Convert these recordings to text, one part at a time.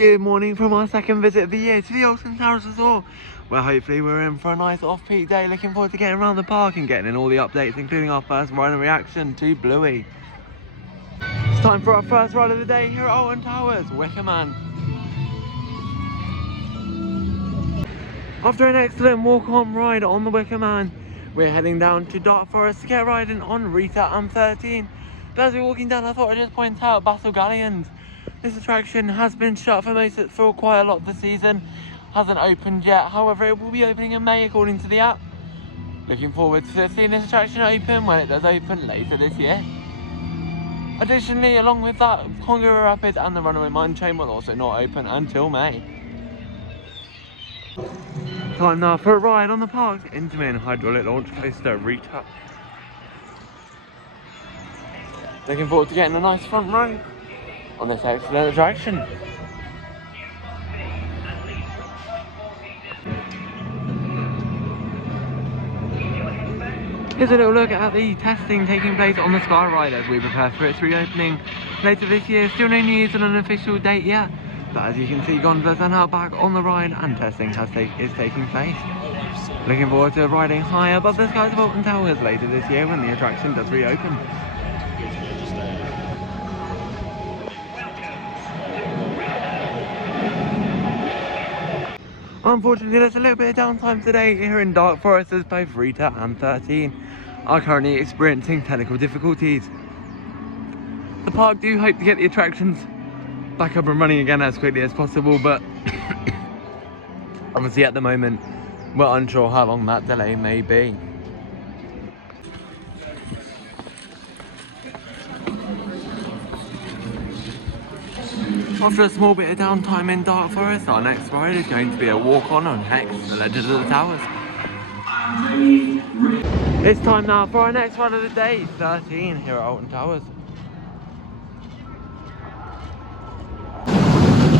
Good morning from our second visit of the year to the Alton Towers Resort, where hopefully we're in for a nice off-peak day. Looking forward to getting around the park and getting in all the updates, including our first ride and reaction to Bluey. It's time for our first ride of the day here at Alton Towers, Wicker Man. After an excellent walk-on ride on the Wicker Man, we're heading down to Dark Forest to get riding on Rita and 13. But as we're walking down, I thought I'd just point out Battle Galleons. This attraction has been shut for quite a lot of the season, hasn't opened yet. However, it will be opening in May according to the app. Looking forward to seeing this attraction open when it does open later this year. Additionally, along with that, Congo Rapids and the Runaway Mine Train will also not open until May. Time now for a ride on the park's intimate hydraulic launch coaster, Rita. Looking forward to getting a nice front row on this excellent attraction. Here's a little look at the testing taking place on the Sky Ride as we prepare for its reopening later this year. Still no news on an official date yet, but as you can see, gondolas are now back on the ride and testing is taking place. Looking forward to riding high above the skies of Alton Towers later this year when the attraction does reopen. Unfortunately, there's a little bit of downtime today here in Dark Forest as both Rita and 13 are currently experiencing technical difficulties. The park do hope to get the attractions back up and running again as quickly as possible, but obviously at the moment we're unsure how long that delay may be. After a small bit of downtime in Dark Forest, our next ride is going to be a walk-on Hex, the Legend of the Towers. It's time now for our next ride of the day, 13 here at Alton Towers.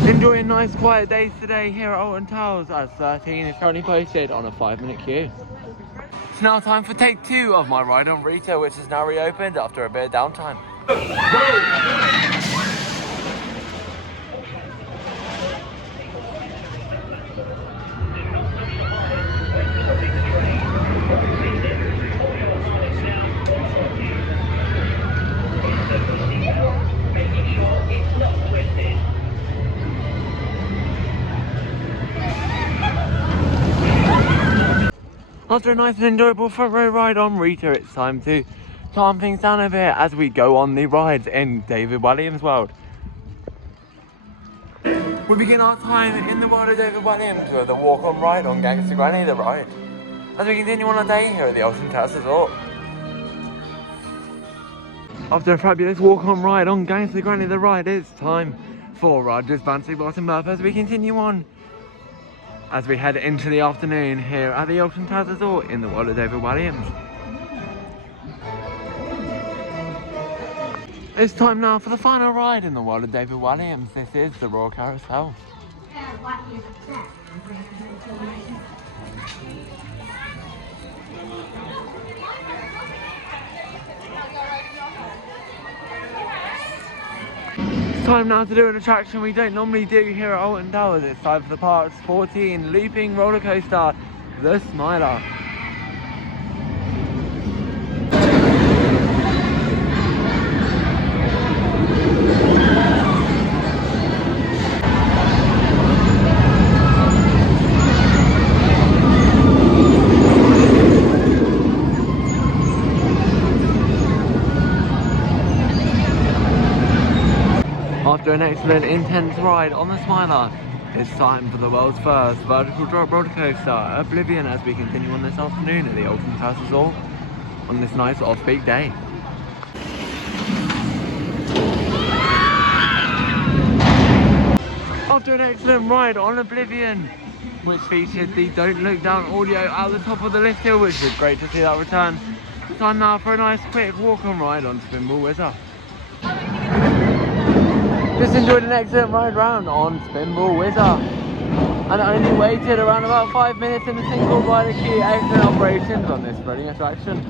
Enjoying nice quiet days today here at Alton Towers as 13 is currently posted on a 5-minute queue. It's now time for take 2 of my ride on Rita, which is now reopened after a bit of downtime. Go! After a nice and enjoyable front row ride on Rita, it's time to calm things down a bit as we go on the rides in David Walliams' world. We begin our time in the world of David Walliams with a walk-on ride on Gangster Granny the Ride, as we continue on our day here at the Alton Towers Resort. After a fabulous walk-on ride on Gangster Granny the Ride, it's time for Roger's Bouncy Bottom Up as we continue on as we head into the afternoon here at the Alton Towers Resort in the world of David Walliams. It's time now for the final ride in the world of David Walliams. This is the Royal Carousel. It's time now to do an attraction we don't normally do here at Alton Towers. It's time for the park's 14 looping roller coaster, the Smiler. After an excellent intense ride on the Smiler, it's time for the world's first vertical drop roller coaster, Oblivion, as we continue on this afternoon at the Alton Towers Resort on this nice off-peak day. After an excellent ride on Oblivion, which featured the Don't Look Down audio at the top of the lift hill, which was great to see that return. Time now for a nice quick walk-on ride on Spinball Whizzer. Just enjoyed an excellent ride round on Spinball Whizzer and only waited around about 5 minutes in a single rider queue. Excellent operations on this spreading attraction.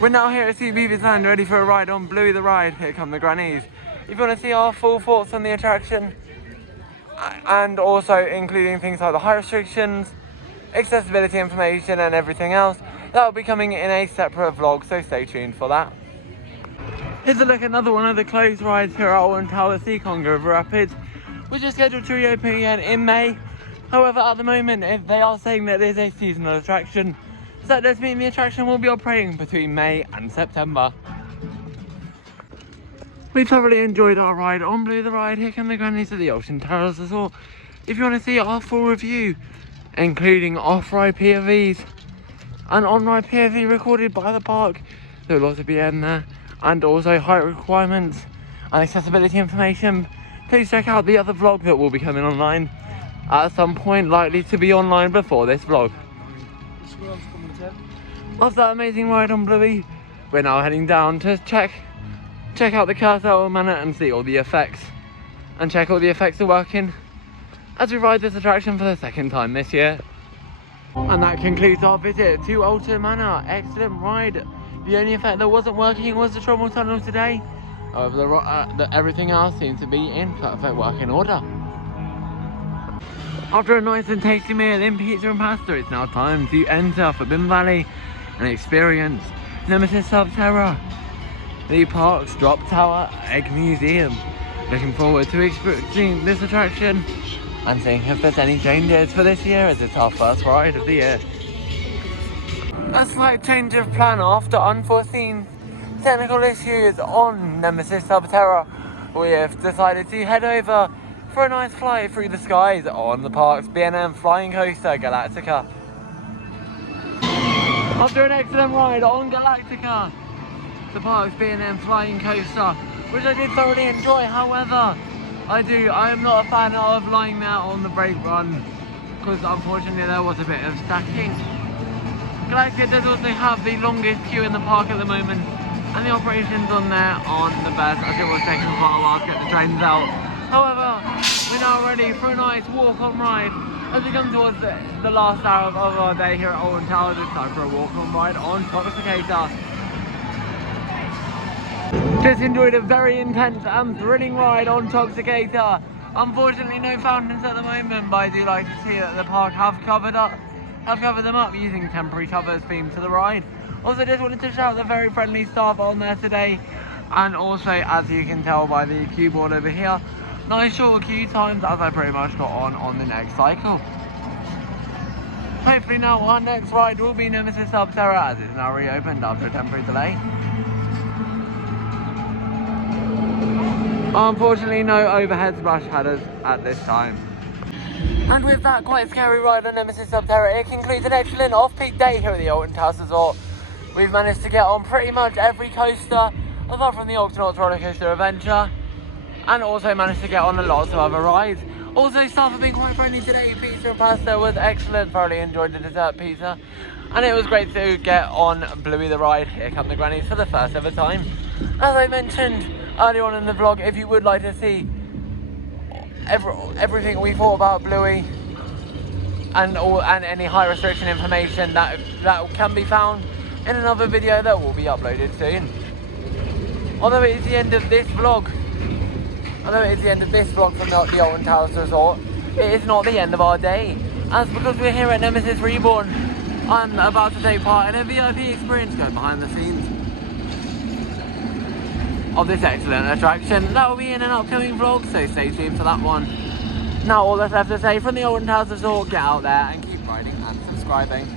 We're now here at St. Beaver's Land, ready for a ride on Bluey the Ride. Here come the grannies. If you want to see our full thoughts on the attraction, and also including things like the height restrictions, accessibility information and everything else. That will be coming in a separate vlog, so stay tuned for that. Here's a look at another one of the closed rides here at Alton Towers, Seacon River Rapids, which is scheduled to reopen again in May. However, at the moment, if they are saying that it is a seasonal attraction, so that does mean the attraction will be operating between May and September. We thoroughly enjoyed our ride on Blue the Ride. Here come the grannies at the Alton Towers Resort. If you want to see our full review, including off-ride POVs and on-ride POV recorded by the park, there will also be in there, and also height requirements and accessibility information, please check out the other vlog that will be coming online at some point, likely to be online before this vlog. After that amazing ride on Bluey, we're now heading down to check out the Carousel Manor and see all the effects, and check all the effects are working as we ride this attraction for the second time this year. And that concludes our visit to Alton Manor. Excellent ride. The only effect that wasn't working was the Trommel Tunnel today. However, everything else seems to be in perfect working order. After a nice and tasty meal in pizza and pasta, it's now time to enter Forbidden Valley and experience Nemesis Subterra, the park's Drop Tower Egg Museum. Looking forward to experiencing this attraction and seeing if there's any changes for this year, as it's our first ride of the year. A slight change of plan after unforeseen technical issues on Nemesis Subterra. We have decided to head over for a nice flight through the skies on the park's B&M flying coaster Galactica. After an excellent ride on Galactica, the park's B&M flying coaster, which I did thoroughly enjoy. However, I am not a fan of lying there on the brake run, because unfortunately there was a bit of stacking. Galactica does also have the longest queue in the park at the moment, and the operations on there aren't the best, as it was taking quite a while to get the trains out. However, we're now ready for a nice walk-on ride as we come towards the last hour of our day here at Alton Towers. It's time for a walk-on ride on Toxicator. Just enjoyed a very intense and thrilling ride on Toxicator. Unfortunately, no fountains at the moment, but I do like to see that the park have covered them up using temporary covers themed to the ride. Also, just wanted to shout out the very friendly staff on there today, and also, as you can tell by the queue board over here, nice short queue times as I pretty much got on the next cycle. Hopefully now our next ride will be Nemesis Subterra, as it's now reopened after a temporary delay. Unfortunately, no overhead splash padders at this time. And with that quite scary ride on Nemesis Subterra, it concludes an excellent off-peak day here at the Alton Towers Resort. We've managed to get on pretty much every coaster, apart from the Octonauts Roller Coaster Adventure, and also managed to get on lots of other rides. Also, staff have been quite friendly today. Pizza and pasta was excellent. Thoroughly enjoyed the dessert pizza, and it was great to get on Bluey the Ride. Here come the grannies for the first ever time. As I mentioned earlier on in the vlog, if you would like to see everything we thought about Bluey and any high restriction information, that can be found in another video that will be uploaded soon. Although it is the end of this vlog from the Alton Towers Resort, it is not the end of our day, as because we're here at Nemesis Reborn, I'm about to take part in a VIP experience going behind the scenes of this excellent attraction. That will be in an upcoming vlog, so stay tuned for that one. Now all that's left to say from the Alton Towers Resort, get out there and keep riding and subscribing.